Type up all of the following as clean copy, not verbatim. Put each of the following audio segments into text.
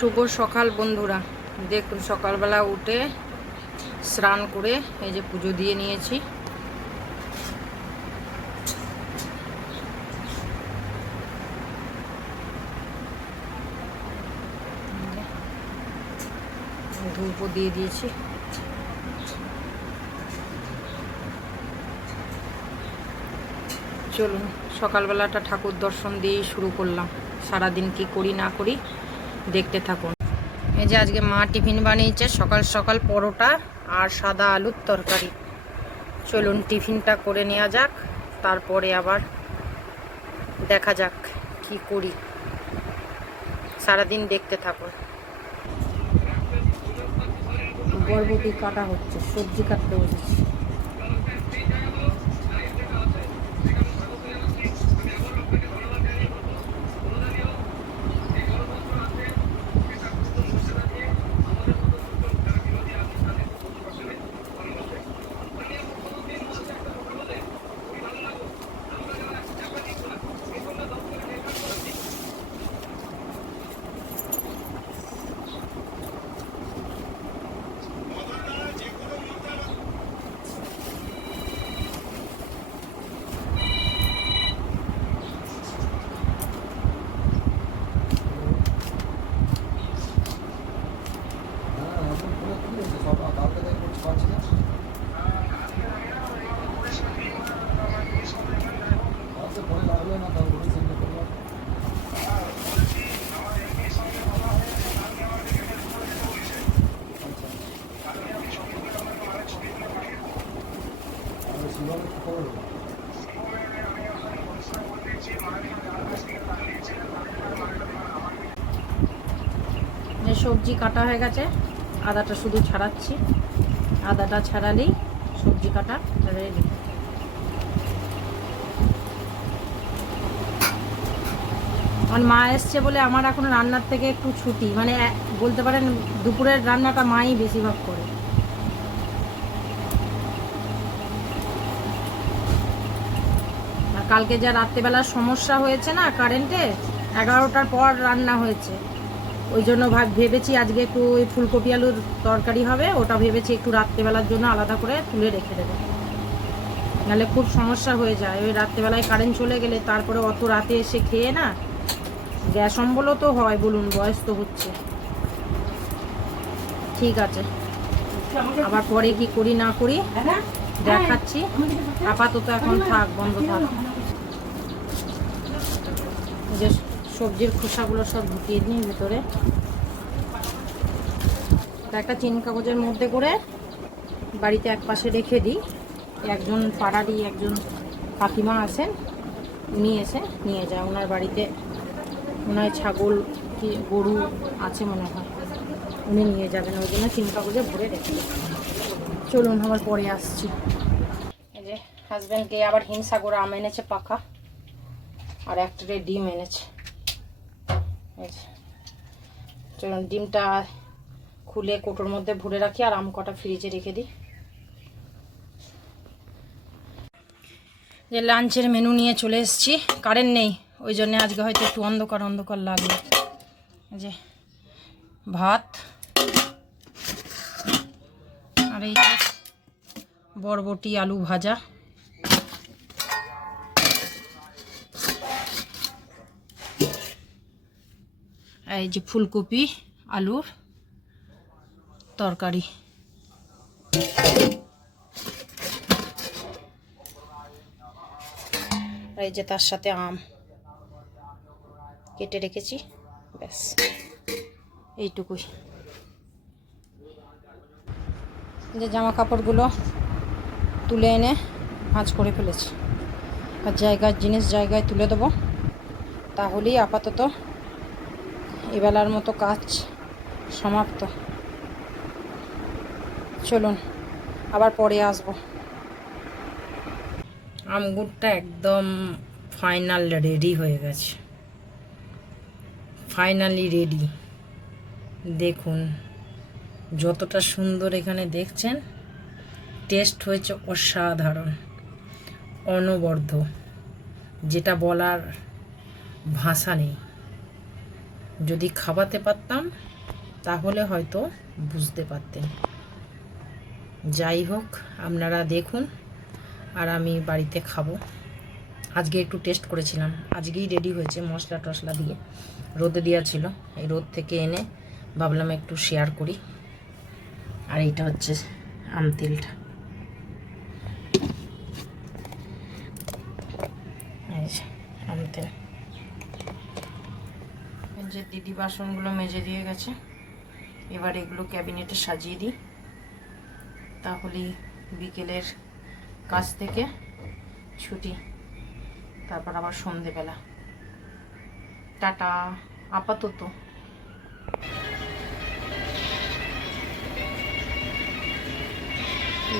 শুভ সকাল বন্ধুরা, দেখুন সকালবেলা উঠে স্নান করে এই যে পুজো দিয়ে নিয়েছি। ধূপও দিয়ে দিয়েছি। চলুন সকালবেলাটা ঠাকুর দর্শন দিয়েই শুরু করলাম। সারাদিন কি করি না করি দেখতে থাকুন। এই যে আজকে মা টিফিন বানিয়েছে, সকাল সকাল পরোটা আর সাদা আলুর তরকারি। চলুন টিফিনটা করে নেওয়া যাক, তারপরে আবার দেখা যাক কি করি। সারাদিন দেখতে থাকুন। বরবটি কাটা হচ্ছে, সবজি কাটতে বসেছি। সবজি কাটা হয়ে গেছে, আদাটা শুধু ছাড়াচ্ছি। আদাটা ছাড়ালেই সবজি কাটা রেডি। আমার মা এসছে বলে আমার এখন রান্নার থেকে একটু ছুটি, মানে বলতে পারেন দুপুরের রান্নাটা মাই বেশিরভাগ করে। আর কালকে যা রাত্রেবেলার সমস্যা হয়েছে না কারেন্টে, 11টার পর রান্না হয়েছে, ওই জন্য ভেবেছি আজকে একটু ওই ফুলকপি আলুর তরকারি হবে, ওটা ভেবেছি একটু রাত্রেবেলার জন্য আলাদা করে তুলে রেখে দেবো। নাহলে খুব সমস্যা হয়ে যায়, ওই রাত্রেবেলায় কারেন্ট চলে গেলে তারপরে অত রাতে এসে খেয়ে না গ্যাস অম্বলও তো হয়, বলুন, বয়স তো হচ্ছে। ঠিক আছে, আবার পরে কি করি না করি দেখাচ্ছি। আপাতত এখন থাক, বন্ধ থাক। যে সবজির খোসাগুলো সব ঢুকিয়ে দিই ভেতরে, একটা চিন কাগজের মধ্যে করে বাড়িতে এক পাশে রেখে দিই। একজন পাড়ারই একজন কাকিমা আসেন, উনি এসে নিয়ে যায়। ওনার বাড়িতে মনে হয় ছাগল কি গরু আছে মনে হয়, উনি নিয়ে যাবেন, ওই জন্য চিন কাগজে ভরে রেখে দিই। চলুন আবার পরে আসছি। এই যে হাজব্যান্ডকে আবার হিমসাগর আম এনেছে পাকা, আর একটা ডিম এনেছে। চলুন ডিমটা খুলে কোটোর মধ্যে ভরে রাখি, আর আম কটা ফ্রিজে রেখে দিই। যে লাঞ্চের মেনু নিয়ে চলে এসেছি, কারেন্ট নেই ওই জন্য আজকে হয়তো একটু অন্ধকার অন্ধকার লাগবে। যে ভাত আর এই যে বরবটি আলু ভাজা, এই যে ফুলকপি আলুর তরকারি, এই যে তার সাথে আম কেটে রেখেছি, ব্যাস এইটুকুই। যে জামা কাপড়গুলো তুলে এনে ভাঁজ করে ফেলেছি, আর জায়গার জিনিস জায়গায় তুলে দেবো, তাহলেই আপাতত এবেলার মতো কাজ সমাপ্ত। চলুন আবার পরে আসবো। আমগুড়টা একদম ফাইনাল রেডি হয়ে গেছে, ফাইনালি রেডি। দেখুন যতটা সুন্দর এখানে দেখছেন, টেস্ট হয়েছে অসাধারণ, অনবদ্য, যেটা বলার ভাষা নেই। যদি খাওয়াতে পারতাম তাহলে হয়তো বুঝতে পারতেন। যাই হোক, আপনারা দেখুন আর আমি বাড়িতে খাবো। আজকে একটু টেস্ট করেছিলাম, আজকেই রেডি হয়েছে মশলা টশলা দিয়ে, রোদে দেওয়া ছিল, এই রোদ থেকে এনে ভাবলাম একটু শেয়ার করি। আর এইটা হচ্ছে আম তেলটা, আম তেল। যে দিদি বাসনগুলো মেজে দিয়ে গেছে, এবার এগুলো ক্যাবিনেটে সাজিয়ে দিই, তাহলেই বিকেলের কাজ থেকে ছুটি, তারপর আবার সন্ধেবেলা। টাটা আপাতত।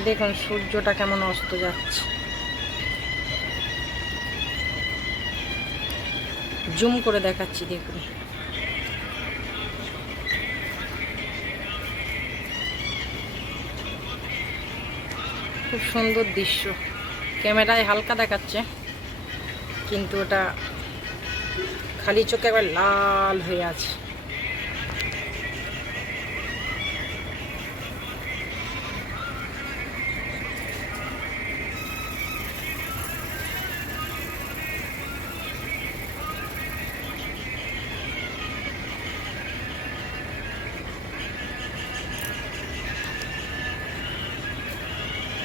দেখুন সূর্যটা কেমন অস্ত যাচ্ছে, জুম করে দেখাচ্ছি দেখুন। খুব সুন্দর দৃশ্য, ক্যামেরায় হালকা দেখাচ্ছে কিন্তু ওটা খালি চোখে একবার লাল হয়ে আছে।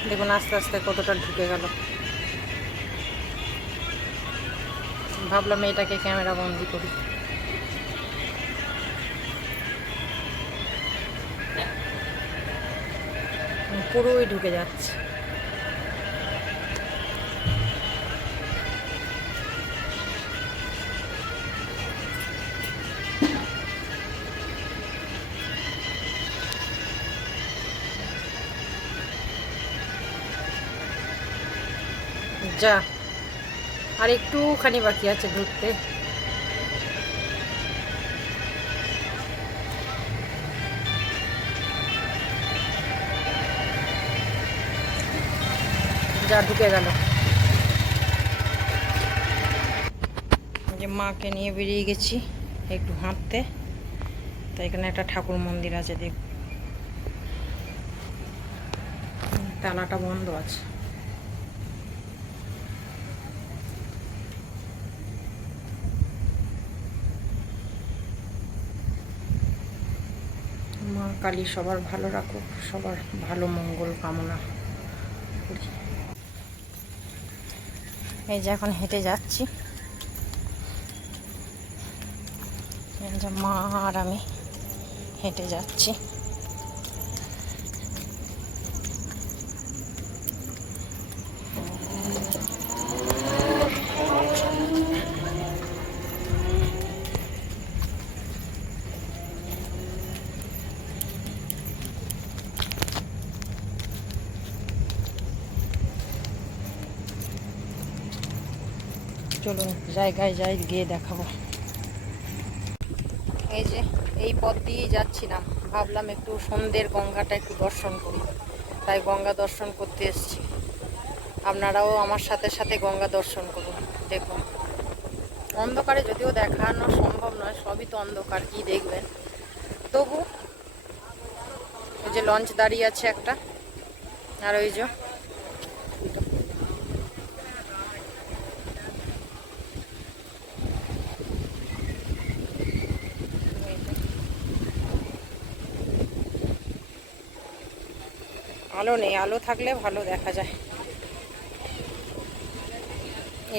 দেখুন আস্তে আস্তে কতটা ঢুকে গেল। ভাবলাম এটাকে ক্যামেরা বন্দি করি। পুরোই ঢুকে যাচ্ছে। যা, আর একটুখানি বাকি আছে ঢুকতে। যা ঢুকে গেল। যে মাকে নিয়ে বেরিয়ে গেছি একটু হাঁটতে, তাই এখানে একটা ঠাকুর মন্দির আছে, দেখ তালাটা বন্ধ আছে। মা কালী সবার ভালো রাখুক, সবার ভালো মঙ্গল কামনা করি। এই যে এখন হেঁটে যাচ্ছি, যে মা আর আমি হেঁটে যাচ্ছি। চলুন জায়গায় যাই, গিয়ে দেখাবো। এই যে এই পথ দিয়েই যাচ্ছিলাম, ভাবলাম একটু সন্ধ্যের গঙ্গাটা একটু দর্শন করি, তাই গঙ্গা দর্শন করতে এসেছি। আপনারাও আমার সাথে সাথে গঙ্গা দর্শন করুন। দেখুন অন্ধকারে যদিও দেখানো সম্ভব নয়, সবই তো অন্ধকার, কি দেখবেন, তবু ওই যে লঞ্চ দাঁড়িয়ে আছে একটা, আর ওই যে আলো নেই, আলো থাকলে ভালো দেখা যায়,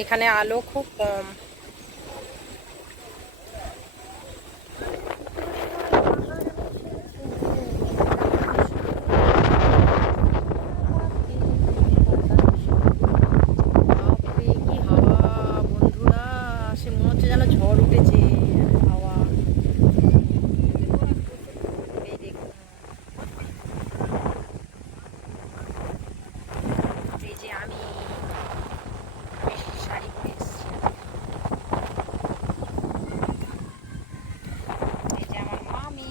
এখানে আলো খুব কম। কি হাওয়া বন্ধুরা, সে মনে হচ্ছে যেন ঝড় উঠেছে হাওয়া। এই দেখুন, এই যে আমি শাড়ি পরে এসেছি, এই যে আমার মামি।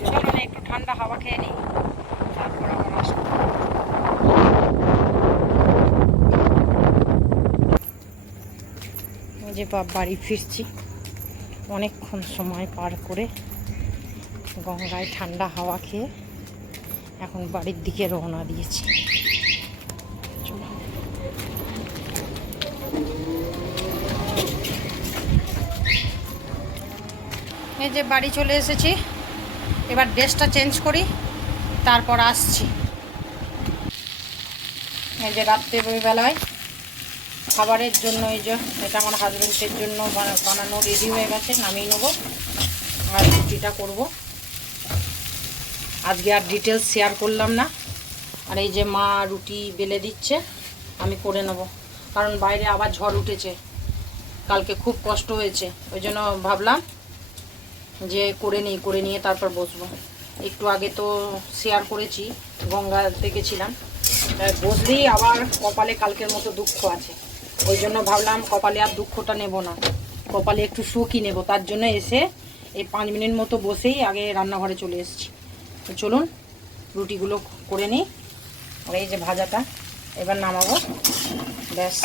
চলো না একটু ঠান্ডা হাওয়া খেয়ে নিই, তারপর আবার আসবো। যে বাড়ি ফিরছি অনেকক্ষণ সময় পার করে, গঙ্গায় ঠান্ডা হাওয়া খেয়ে এখন বাড়ির দিকে রওনা দিয়েছি। এই যে বাড়ি চলে এসেছি, এবার ড্রেসটা চেঞ্জ করি, তারপর আসছি। এই যে রাত্রেবেলায় খাবারের জন্য এই যে এটা আমার হাজবেন্ডের জন্য বানানো রেডি হয়ে গেছে, নামিয়ে নেবো আর রুটিটা করব। আজকে আর ডিটেলস শেয়ার করলাম না। আর এই যে মা রুটি বেলে দিচ্ছে, আমি করে নেব, কারণ বাইরে আবার ঝড় উঠেছে, কালকে খুব কষ্ট হয়েছে, ওই জন্য ভাবলাম যে করে নিয়ে তারপর বসবো। একটু আগে তো শেয়ার করেছি গঙ্গাতে গেছিলাম, বসলেই আবার কপালে কালকের মতো দুঃখ আছে, ওই জন্য ভাবলাম কপালে আর দুঃখটা নেব না, কপালে একটু সুখই নেব। তার জন্য এসে এই 5 মিনিট মতো বসেই আগে রান্নাঘরে চলে এসেছি। তো চলুন রুটিগুলো করে নিই। আর এই যে ভাজাটা এবার নামাবো, ব্যাস।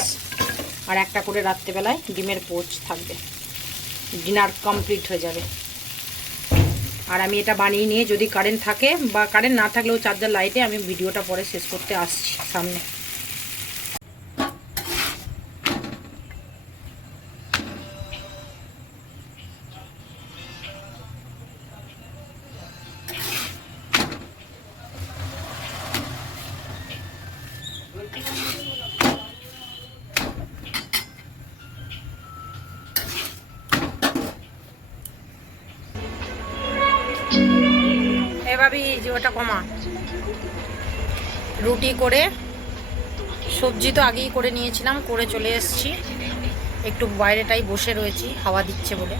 আর একটা করে রাত্রেবেলায় ডিমের পোচ থাকবে, ডিনার কমপ্লিট হয়ে যাবে। আর আমি এটা বানিয়ে নিয়ে যদি কারেন্ট থাকে বা কারেন্ট না থাকলেও চার্জার লাইটে আমি ভিডিওটা পরে শেষ করতে আসছি সামনে। এভাবেই যে ওটা কমা রুটি করে, সবজি তো আগেই করে নিয়েছিলাম, করে চলে এসেছি। একটু বাইরেটাই বসে রয়েছি হাওয়া দিচ্ছে বলে।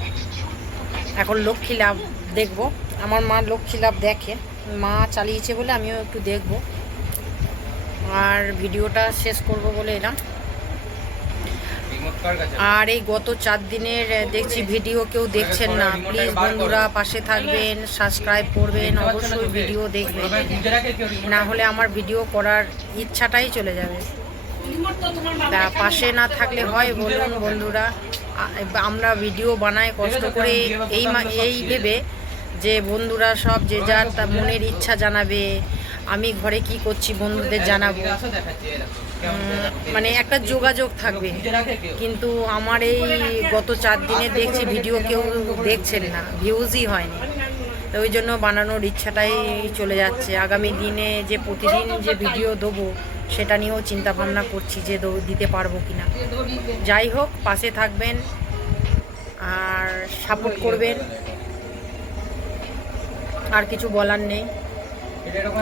এখন লক্ষ্মী লাভ দেখব, আমার মা লক্ষ্মী লাভ দেখে, মা চালিয়েছে বলে আমিও একটু দেখব। আর ভিডিওটা শেষ করব বলে এলাম। আর এই গত 4 দিনের দেখছি ভিডিও কেউ দেখছেন না, প্লিজ বন্ধুরা পাশে থাকবেন, সাবস্ক্রাইব করবেন, অবশ্যই ভিডিও দেখবেন, না হলে আমার ভিডিও করার ইচ্ছাটাই চলে যাবে। তা পাশে না থাকলে হয় বলুন বন্ধুরা? আমরা ভিডিও বানাই কষ্ট করে এই ভেবে যে বন্ধুরা সব যে যার তার মনের ইচ্ছা জানাবে, আমি ঘরে কি করছি বন্ধুদের জানাবো, মানে একটা যোগাযোগ থাকবে। কিন্তু আমার এই গত 4 দিনে দেখছি ভিডিও কেউ দেখছেন না, ভিউজই হয়নি। তো ওই জন্য বানানোর ইচ্ছাটাই চলে যাচ্ছে। আগামী দিনে যে প্রতিদিন যে ভিডিও দেবো সেটা নিয়েও চিন্তা ভাবনা করছি যে দিতে পারবো কিনা। যাই হোক, পাশে থাকবেন আর সাপোর্ট করবেন, আর কিছু বলার নেই।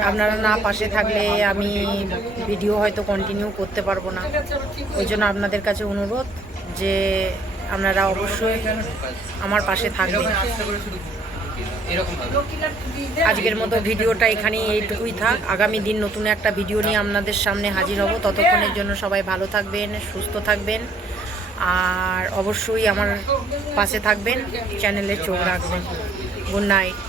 আপনারা না পাশে থাকলে আমি ভিডিও হয়তো কন্টিনিউ করতে পারবো না। ওই জন্য আপনাদের কাছে অনুরোধ যে আপনারা অবশ্যই আমার পাশে থাকবেন। আজকের মতো ভিডিওটা এখানেই এইটুকুই থাক। আগামী দিন নতুন একটা ভিডিও নিয়ে আপনাদের সামনে হাজির হব। ততক্ষণের জন্য সবাই ভালো থাকবেন, সুস্থ থাকবেন, আর অবশ্যই আমার পাশে থাকবেন, চ্যানেলে চোখ রাখবেন। Good night.